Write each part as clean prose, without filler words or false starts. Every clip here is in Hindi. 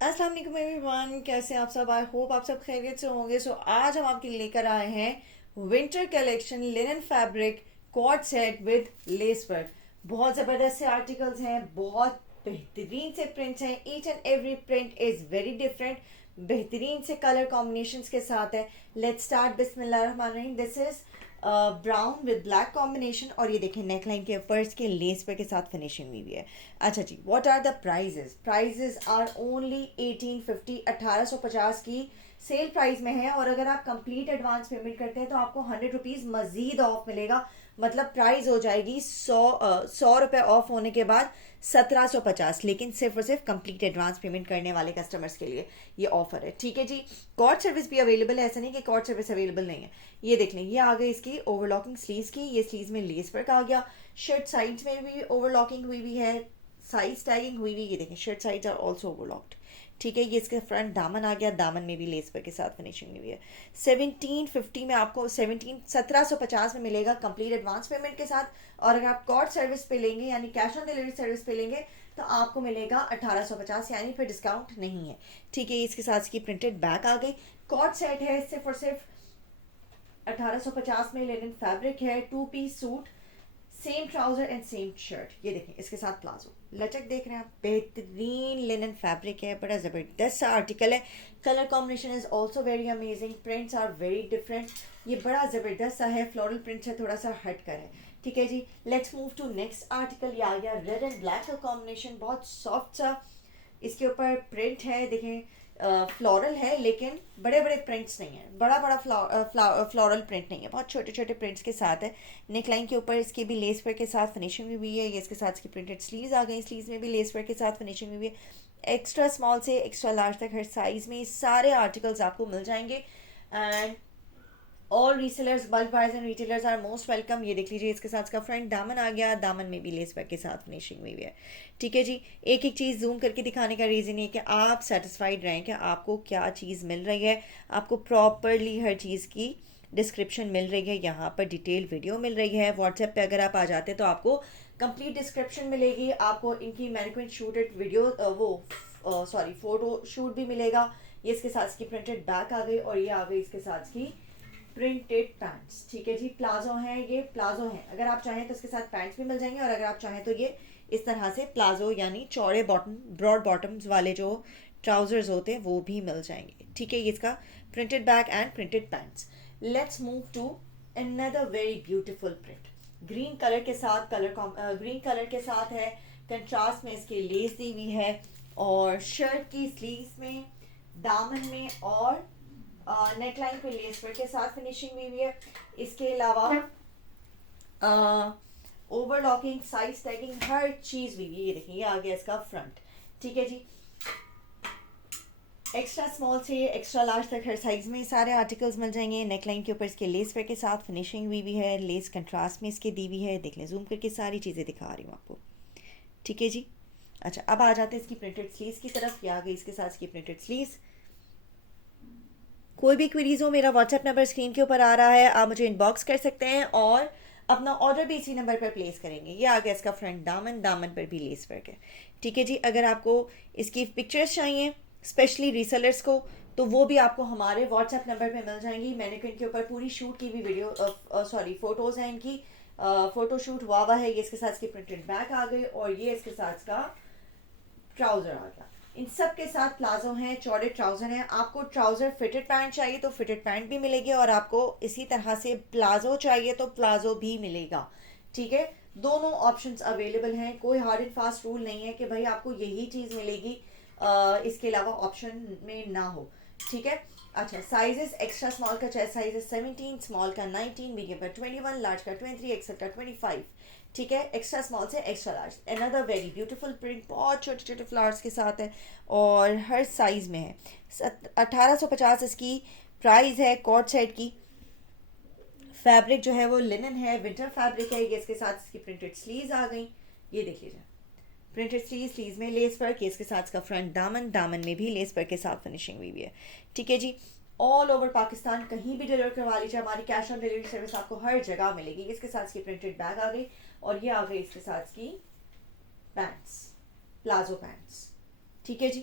अस्सलाम वालेकुम एवरीवन, कैसे हैं आप सब। आई होप आप सब खैरियत से होंगे। आज हम आपके लिए लेकर आए हैं winter collection linen fabric coord set with lace work. बहुत ज़बरदस्त से आर्टिकल्स हैं, बहुत बेहतरीन से प्रिंट्स हैं। Each and every print is very different. बेहतरीन से कलर कॉम्बिनेशंस के साथ है। लेट्स स्टार्ट बिस्मिल्लाहिर्रहमानिर्रहीम। This is brown with black combination, और ये देखें नेकलाइन के ऊपर इसके लेस पे के साथ फिनिशिंग हुई है। अच्छा जी, what are the prices are only 1850, 1850 की सेल प्राइस में है। और अगर आप कंप्लीट एडवांस पेमेंट करते हैं तो आपको 100 रुपीज़ मजीद ऑफ मिलेगा। मतलब प्राइस हो जाएगी 100 रुपये ऑफ होने के बाद 1750, लेकिन सिर्फ और सिर्फ कंप्लीट एडवांस पेमेंट करने वाले कस्टमर्स के लिए ये ऑफर है। ठीक है जी। कॉर्ड सर्विस भी अवेलेबल है, ऐसा नहीं कि कॉर्ड सर्विस अवेलेबल नहीं है। ये देख लें, ये आ गई इसकी ओवरलॉकिंग स्लीव्स की। ये स्लीव्स में लेस वर्क आ गया। शर्ट साइड्स में भी ओवरलॉकिंग हुई है, साइज टैगिंग हुई हुई। ये देखें, शर्ट साइड्स आर ऑल्सो ओवरलॉक्ड। ठीक है, ये इसके फ्रंट दामन आ गया, दामन में भी लेस वर्क के साथ फिनिशिंग हुई है। 1750 में आपको 1750 में मिलेगा कंप्लीट एडवांस पेमेंट के साथ। और अगर आप कॉर्ड सर्विस पे लेंगे यानी कैश ऑन डिलीवरी सर्विस पे लेंगे तो आपको मिलेगा 1850, यानी फिर डिस्काउंट नहीं है। ठीक है, इसके साथ इसकी प्रिंटेड बैक आ गई। कॉर्ड सेट है, सिर्फ और सिर्फ 1850 में। लिनन फैब्रिक है, 2 piece suit, same trouser and same shirt. ये देखें, इसके साथ प्लाजो लचक देख रहे हैं आप। बेहतरीन लिनन फैब्रिक है, बड़ा ज़बरदस्त सा आर्टिकल है। Colour combination is also very amazing, prints are very different. ये बड़ा ज़बरदस्त सा है, फ्लोरल प्रिंट से थोड़ा सा हट कर है। ठीक है जी, let's move to next article. ये आ गया रेड एंड ब्लैक का कॉम्बिनेशन, बहुत सॉफ्ट सा इसके ऊपर प्रिंट है। देखें, फ्लोरल है लेकिन बड़े बड़े प्रिंट्स नहीं है, बड़ा बड़ा फ्लोरल प्रिंट नहीं है, बहुत छोटे छोटे प्रिंट्स के साथ है। नेकलाइन के ऊपर इसके भी लेस वर्क के साथ फिनिशिंग हुई है। ये इसके साथ इसकी प्रिंटेड स्लीव्स आ गई, स्लीव्स में भी लेस वर्क के साथ फिनिशिंग हुई है। एक्स्ट्रा स्मॉल से एक्स्ट्रा लार्ज तक हर साइज़ में सारे आर्टिकल्स आपको मिल जाएंगे। And all resellers, bulk buyers and retailers are most welcome. ये देख लीजिए, इसके साथ इसका फ्रंट दामन आ गया, दामन में भी लेस वर्क के साथ फिनिशिंग हुई है। ठीक है जी, एक एक चीज़ जूम करके दिखाने का रीज़न ये कि आप सेटिस्फाइड रहें कि आपको क्या चीज़ मिल रही है। आपको प्रॉपरली हर चीज़ की डिस्क्रिप्शन मिल रही है, यहाँ पर डिटेल वीडियो मिल रही है। व्हाट्सएप पे अगर आप आ जाते हैं तो आपको कंप्लीट डिस्क्रिप्शन मिलेगी। आपको इनकी management shooted video photo shoot भी मिलेगा। ये इसके साथ इसकी प्रिंटेड बैक आ गई, और ये आ गई इसके साथ की प्रिंटेड पैंट्स। ठीक है जी, प्लाजो हैं, ये प्लाजो हैं। अगर आप चाहें तो इसके साथ पैंट्स भी मिल जाएंगे, और अगर आप चाहें तो ये इस तरह से प्लाजो यानी चौड़े बॉटम, ब्रॉड बॉटम्स वाले जो ट्राउजर्स होते हैं वो भी मिल जाएंगे। ठीक है, ये इसका printed back and printed pants. Let's move to another very beautiful print. Green colour के साथ ग्रीन कलर के साथ है, कंट्रास्ट में इसके लेस दी हुई है, और शर्ट की स्लीव्स में, दामन में और नेकलाइन पे लेस वर्क के साथ फिनिशिंग हुई हुई है। इसके अलावा ओवरलॉकिंग, साइज टैगिंग, हर चीज हुई है। ये देखिए, ये आ गया इसका फ्रंट। ठीक है जी, एक्स्ट्रा स्मॉल से एक्स्ट्रा लार्ज तक हर साइज में सारे आर्टिकल्स मिल जाएंगे। नेकलाइन के ऊपर इसके लेस वर्क के साथ फिनिशिंग हुई हुई है, लेस कंट्रास्ट में इसके दी हुई है। देख लें, जूम करके सारी चीज़ें दिखा रही हूँ आपको। ठीक है जी। अच्छा, अब आ जाते हैं इसकी प्रिंटेड स्लीव्स की तरफ। ये आ गई इसके साथ इसकी प्रिंटेड स्लीव्स। कोई भी क्वेरीज हो, मेरा व्हाट्सएप नंबर स्क्रीन के ऊपर आ रहा है, आप मुझे इनबॉक्स कर सकते हैं और अपना ऑर्डर भी इसी नंबर पर प्लेस करेंगे। ये आ गया इसका फ्रंट दामन, दामन पर भी लेस वर्क है। ठीक है जी, अगर आपको इसकी पिक्चर्स चाहिए स्पेशली रीसेलर्स को, तो वो भी आपको हमारे व्हाट्सएप नंबर पे मिल जाएंगी। मैंने इनके ऊपर पूरी शूट की भी वीडियो फोटोज़ हैं इनकी। फोटो शूट हुआ हुआ है। ये इसके साथ इसकी प्रिंटेड बैक आ गई, और ये इसके साथ इसका ट्राउजर आ गया। इन सब के साथ प्लाजो हैं, चौड़े ट्राउजर हैं। आपको ट्राउजर फिटेड पैंट चाहिए तो फिटेड पैंट भी मिलेगी, और आपको इसी तरह से प्लाजो चाहिए तो प्लाजो भी मिलेगा। ठीक है, दोनों ऑप्शंस अवेलेबल हैं। कोई हार्ड एंड फास्ट रूल नहीं है कि भाई आपको यही चीज़ मिलेगी, इसके अलावा ऑप्शन में ना हो। ठीक है। अच्छा, साइजेस, एक्स्ट्रा स्मॉल का चेस्ट साइज है 17, स्मॉल का 19, मीडियम का 21, लार्ज का 23, एक्सल का 25। ठीक है, एक्स्ट्रा स्मॉल से extra large. Another very beautiful print, बहुत छोटे छोटे फ्लावर्स के साथ है और हर साइज में है। 1850 इसकी प्राइस है। कॉर्ड सेट की फैब्रिक जो है वो लिनन है, विंटर फैब्रिक है। ये इसके साथ इसकी प्रिंटेड स्लीव्स आ गई। ये देख लीजिए, प्रिंटेड स्लीव्स में लेस वर्क। इसके साथ इसका फ्रंट दामन, दामन में भी लेस वर्क के साथ फिनिशिंग हुई है। ठीक है जी, ऑल ओवर पाकिस्तान कहीं भी डिलीवर करवा लीजिए, हमारी कैश ऑन डिलीवरी सर्विस आपको हर जगह मिलेगी। इसके साथ इसकी प्रिंटेड बैग आ गई, और ये आ गई इसके साथ की पैंट्स, प्लाजो पैंट्स। ठीक है जी,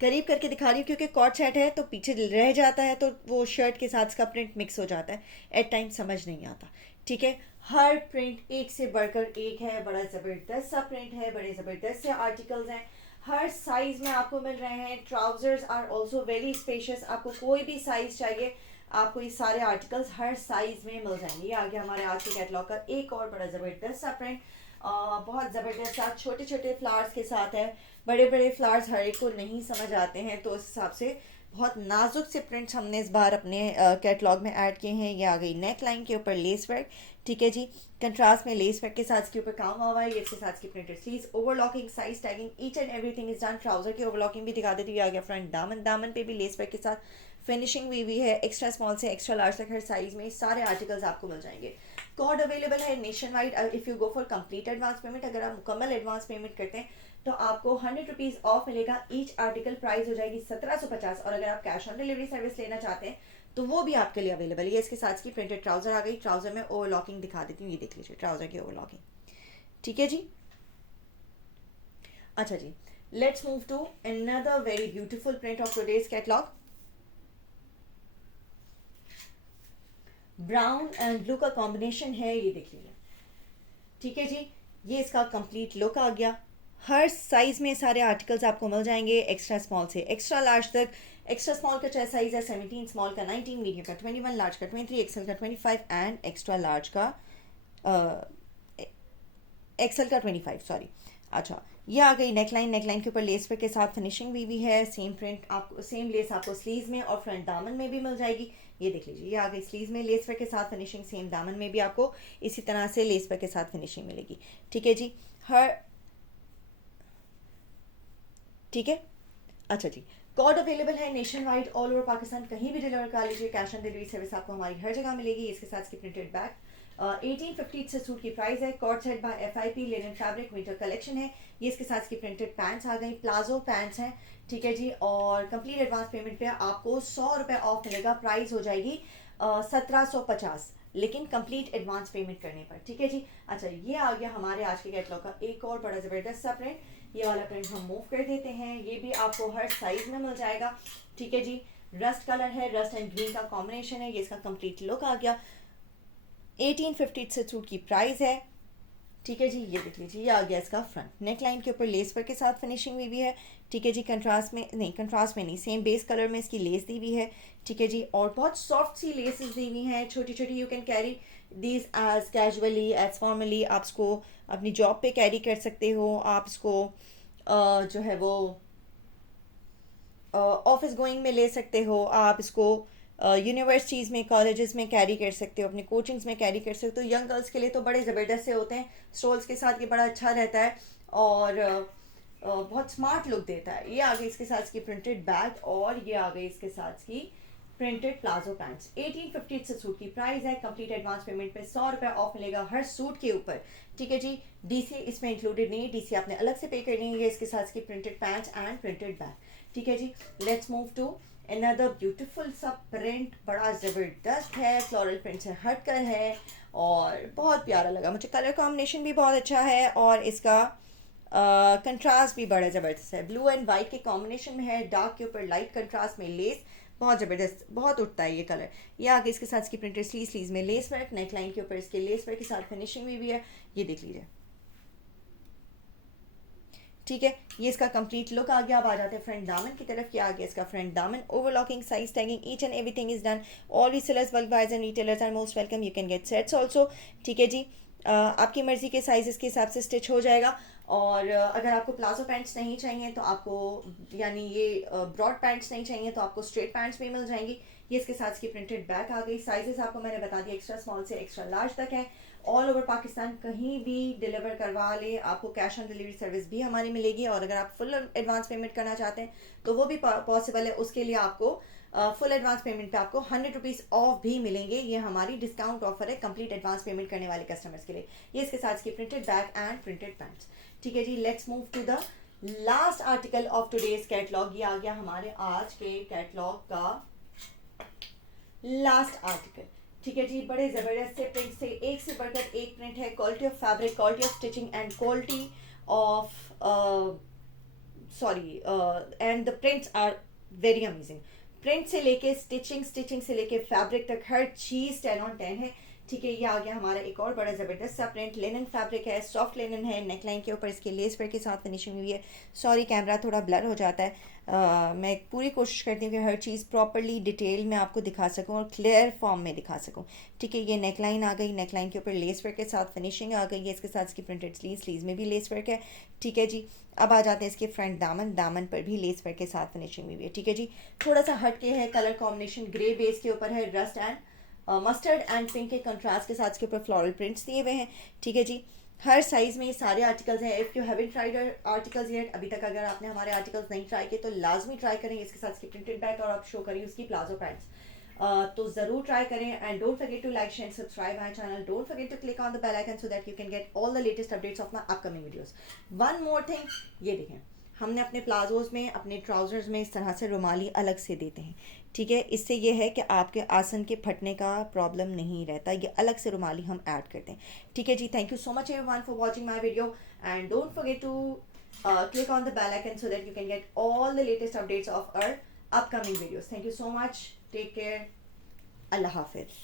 करीब करके दिखा रही हूँ क्योंकि कॉर्ड सेट है तो पीछे रह जाता है, तो वो शर्ट के साथ इसका प्रिंट मिक्स हो जाता है, एट टाइम समझ नहीं आता। ठीक है, हर प्रिंट एक से बढ़कर एक है, बड़ा ज़बरदस्त सा प्रिंट है, बड़े ज़बरदस्त से आर्टिकल्स हैं, हर साइज में आपको मिल रहे हैं। Trousers are also very spacious, आपको कोई भी साइज चाहिए आपको ये सारे आर्टिकल्स हर साइज में मिल जाएंगे। ये आ गया हमारे आज के कैटलॉग का एक और बड़ा ज़बरदस्त सा प्रिंट, बहुत ज़बरदस्त सा, छोटे छोटे फ्लावर्स के साथ है। बड़े बड़े फ्लावर्स हर एक को नहीं समझ आते हैं, तो उस हिसाब से बहुत नाजुक से प्रिंट्स हमने इस बार अपने कैटलॉग में ऐड किए हैं। ये आ गई नेक लाइन के ऊपर लेस वर्क, ठीक है जी, कंट्रास्ट में लेस वर्क के साथ इसके ऊपर काम हुआ है। ये इसके साथ की printed sleeves, overlocking, size tagging, each and everything is done. Trouser की ओवरलॉकिंग भी दिखा देती है। आ गया फ्रंट दामन, दामन पे भी लेस वर्क के साथ फिनिशिंग हुई है। एक्स्ट्रा स्मॉल से एक्स्ट्रा लार्ज तक हर साइज में सारे आर्टिकल्स आपको मिल जाएंगे। कोड अवेलेबल है nation wide if you go for complete advance payment. अगर आप मुकम्मल एडवांस पेमेंट करते हैं तो आपको 100 रुपीज़ ऑफ मिलेगा। ईच आर्टिकल प्राइस हो जाएगी 1750, और अगर आप कैश ऑन डिलीवरी सर्विस लेना चाहते हैं तो वो भी आपके लिए अवेलेबल है। ये इसके साथ की प्रिंटेड ट्राउजर आ गई। ट्राउजर में ओवरलॉकिंग दिखा देती हूँ, ये देख लीजिए ट्राउजर की ओवरलॉकिंग, ठीक है जी। अच्छा जी, let's move to another very beautiful print of today's catalogue. Brown and blue का कॉम्बिनेशन है, ये देख लीजिए, ठीक है जी। ये इसका कंप्लीट लुक आ गया। हर साइज में सारे आर्टिकल्स आपको मिल जाएंगे, एक्स्ट्रा स्मॉल से एक्स्ट्रा लार्ज तक। एक्स्ट्रा स्मॉल का चेस्ट साइज है 17, स्मॉल का 19, मीडियम का 21, लार्ज का 23, एक्सेल का 25 एंड एक्स्ट्रा लार्ज का एक्सेल का 25, सॉरी। अच्छा, ये आ गई नेकलाइन। नेकलाइन के ऊपर लेस पे के साथ फिनिशिंग भी है। सेम प्रिंट आपको, सेम लेस आपको स्लीव्स में और फ्रंट दामन में भी मिल जाएगी। ये देख लीजिए, ये आ गई स्लीव्स में लेस पे के साथ फिनिशिंग, सेम दामन में भी आपको इसी तरह से लेस पे के साथ फिनिशिंग मिलेगी, ठीक है जी। हर ठीक है, अच्छा जी। कोड अवेलेबल है nation wide, all over Pakistan, कहीं भी डिलीवर कर लीजिए। कैश ऑन डिलीवरी सर्विस आपको हमारी हर जगह मिलेगी। इसके साथ इसकी प्रिंटेड बैग 1850 से सूट की प्राइस है। Coord set by FIP linen fabric winter collection है। ये इसके साथ की प्रिंटेड पैंट्स आ गई, प्लाजो पैंट्स हैं, ठीक है जी। और कंप्लीट एडवांस पेमेंट पे आपको 100 रुपये ऑफ मिलेगा। प्राइस हो जाएगी 1750, लेकिन कंप्लीट एडवांस पेमेंट करने पर, ठीक है जी। अच्छा, ये आ गया हमारे आज के कैटलॉग का एक और बड़ा ज़बरदस्त सा प्रिंट। ये वाला प्रिंट हम मूव कर देते हैं। ये भी आपको हर साइज में मिल जाएगा, ठीक है जी। रस्ट कलर है, रस्ट एंड ग्रीन का कॉम्बिनेशन है। ये इसका कंप्लीट लुक आ गया। 1850 से सूट की प्राइस है, ठीक है जी। ये देख लीजिए, ये आ गया इसका फ्रंट। नेक लाइन के ऊपर लेस वर्क के साथ फिनिशिंग हुई भी है, ठीक है जी। कंट्रास्ट में नहीं, कंट्रास्ट में नहीं, सेम बेस कलर में इसकी लेस दी हुई है, ठीक है जी। और बहुत सॉफ्ट सी लेसेस दी हुई हैं, छोटी छोटी। You can carry these as casually, as formally. आप इसको अपनी जॉब पे कैरी कर सकते हो। आप इसको जो है वो ऑफिस गोइंग में ले सकते हो। आप इसको यूनिवर्सिटीज़ में, कॉलेजेस में कैरी कर सकते हो, अपने कोचिंग्स में कैरी कर सकते हो। यंग गर्ल्स के लिए तो बड़े ज़बरदस्त से होते हैं, स्टोल्स के साथ ये बड़ा अच्छा रहता है और बहुत स्मार्ट लुक देता है। ये आ गई इसके साथ की प्रिंटेड बैग, और ये आ गई इसके साथ की प्रिंटेड प्लाजो पैंट्स। 1850 से सूट की प्राइस है। कंप्लीट एडवांस पेमेंट पे 100 रुपये ऑफ मिलेगा हर सूट के ऊपर, ठीक है जी। DC इसमें इंक्लूडेड नहीं है, DC आपने अलग से पे करनी है। इसके साथ की printed pants and printed bag, ठीक है जी। Let's move to another beautiful सा प्रिंट, बड़ा ज़बरदस्त है, फ्लोरल प्रिंट से हटकर है और बहुत प्यारा लगा मुझे। कलर कॉम्बिनेशन भी बहुत अच्छा है और इसका कंट्रास्ट भी बड़ा ज़बरदस्त है। ब्लू एंड वाइट के कॉम्बिनेशन में है, डार्क के ऊपर लाइट कंट्रास्ट में लेस, बहुत ज़बरदस्त, बहुत उठता है ये कलर। ये आगे इसके साथ इसकी प्रिंटेड स्लीव्स में लेस वर्क, नेक लाइन के ऊपर इसके लेस वर्क के साथ फिनिशिंग भी है। ये देख लीजिए, ठीक है। ये इसका कंप्लीट लुक आ गया। अब आ जाते हैं फ्रंट दामन की तरफ। क्या आ गया इसका फ्रंट दामन, overlocking, size tagging, each and everything is done. All resellers, bulk buyers and retailers are most welcome. You can get sets also, ठीक है जी। आपकी मर्जी के साइजेस के हिसाब से स्टिच हो जाएगा। और अगर आपको प्लाजो पैंट्स नहीं चाहिए तो आपको, यानी ये ब्रॉड पैंट्स नहीं चाहिए तो आपको स्ट्रेट पैंट्स भी मिल जाएंगी। ये इसके साथ की प्रिंटेड बैक आ गई। साइजेस आपको मैंने बता दिया, एक्स्ट्रा स्मॉल से एक्स्ट्रा लार्ज तक है। ऑल ओवर पाकिस्तान कहीं भी डिलीवर करवा ले, आपको कैश ऑन डिलीवरी सर्विस भी हमारी मिलेगी। और अगर आप फुल एडवांस पेमेंट करना चाहते हैं तो वो भी पॉसिबल है। उसके लिए आपको फुल एडवांस पेमेंट पे आपको 100 रुपीज़ ऑफ भी मिलेंगे। ये हमारी डिस्काउंट ऑफर है कंप्लीट एडवांस पेमेंट करने वाले कस्टमर्स के लिए। ये इसके साथ की printed bag and printed pants, ठीक है जी। Let's move to the last article of today's catalogue. ये आ गया हमारे आज के कैटलॉग का लास्ट आर्टिकल, ठीक है जी। बड़े ज़बरदस्त से प्रिंट से, एक से बढ़कर एक प्रिंट है। Quality of fabric, quality of stitching and quality of sorry, and the prints are very amazing. Print से लेके स्टिचिंग से लेके फैब्रिक तक हर चीज़ 10/10 है। ठीक है, ये आ गया हमारा एक और बड़ा ज़बरदस्त सा प्रिंट, लिनन फैब्रिक है, सॉफ्ट लिनन है, नेकलाइन के ऊपर इसके लेस वर्क के साथ फिनिशिंग हुई है। सॉरी कैमरा थोड़ा ब्लर हो जाता है। मैं पूरी कोशिश करती हूँ कि हर चीज़ प्रॉपरली डिटेल में आपको दिखा सकूँ और क्लियर फॉर्म में दिखा सकूँ। ठीक है, ये नेकलाइन आ गई, नेकलाइन के ऊपर लेस वर्क के साथ फिनिशिंग आ गई है, इसके साथ इसकी प्रिंटेड स्लीव में भी लेस वर्क है। ठीक है जी, अब आ जाते हैं इसके फ्रंट दामन, दामन पर भी लेस वर्क के साथ फिनिशिंग हुई है। ठीक है जी, थोड़ा सा हट के है, कलर कॉम्बिनेशन ग्रे बेस के ऊपर है, rust and mustard and pink के कंट्रास्ट के साथ इसके ऊपर फ्लोरल प्रिंट्स दिए हुए हैं। ठीक है जी, हर साइज़ में ये सारे आर्टिकल्स हैं। If you haven't tried articles yet, अभी तक अगर आपने हमारे आर्टिकल्स नहीं ट्राई किए तो लाजमी ट्राई करें। इसके साथ इसकी प्रिंटेड बैक और आप शो करिए उसकी प्लाजो पैंट्स, तो ज़रूर ट्राई करें। And don't forget to like share subscribe my channel, don't forget to click on the bell icon so that you can get all the latest updates of my upcoming videos. One more thing, ये देखें, हमने अपने प्लाजोज़ में, अपने ट्राउज़र्स में इस तरह से रुमाली अलग से देते हैं। ठीक है, इससे ये है कि आपके आसन के फटने का प्रॉब्लम नहीं रहता, ये अलग से रुमाली हम ऐड करते हैं। ठीक है जी, thank you so much everyone for watching my video and don't forget to click on the bell icon so that you can get all the latest updates of our upcoming videos. Thank you so much. Take care. Allah Hafiz.